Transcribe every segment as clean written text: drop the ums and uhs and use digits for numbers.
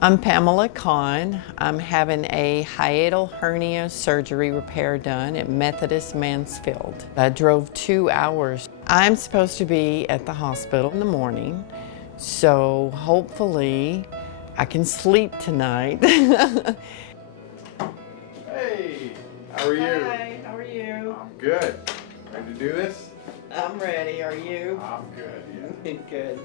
I'm Pamela Conn. I'm having a hiatal hernia surgery repair done at Methodist Mansfield. I drove 2 hours. I'm supposed to be at the hospital in the morning, so hopefully I can sleep tonight. Hey, how are you? Hi, how are you? I'm good. Ready to do this? I'm ready. Are you? I'm good, yeah. Good.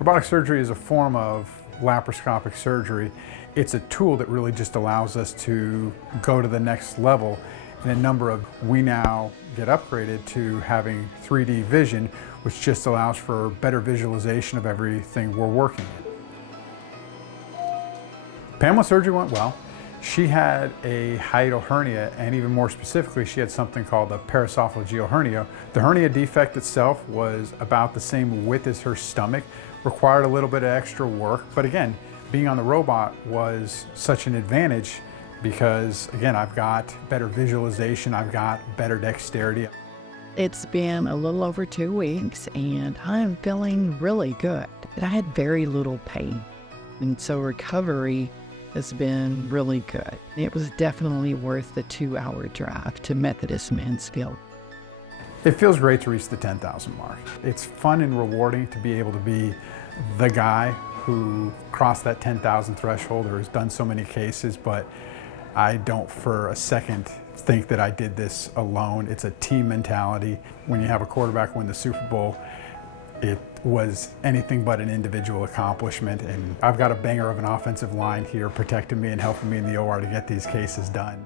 Robotic surgery is a form of laparoscopic surgery. It's a tool that really just allows us to go to the next level in a number of, we now get upgraded to having 3D vision, which just allows for better visualization of everything we're working in. Pamela's surgery went well. She had a hiatal hernia, and even more specifically, she had something called a paraesophageal hernia. The hernia defect itself was about the same width as her stomach, required a little bit of extra work, but again, being on the robot was such an advantage because, again, I've got better visualization, I've got better dexterity. It's been a little over 2 weeks, and I'm feeling really good. I had very little pain, and so recovery has been really good. It was definitely worth the 2-hour drive to Methodist Mansfield. It feels great to reach the 10,000 mark. It's fun and rewarding to be able to be the guy who crossed that 10,000 threshold or has done so many cases, but I don't for a second think that I did this alone. It's a team mentality. When you have a quarterback win the Super Bowl, it was anything but an individual accomplishment, and I've got a banger of an offensive line here protecting me and helping me in the OR to get these cases done.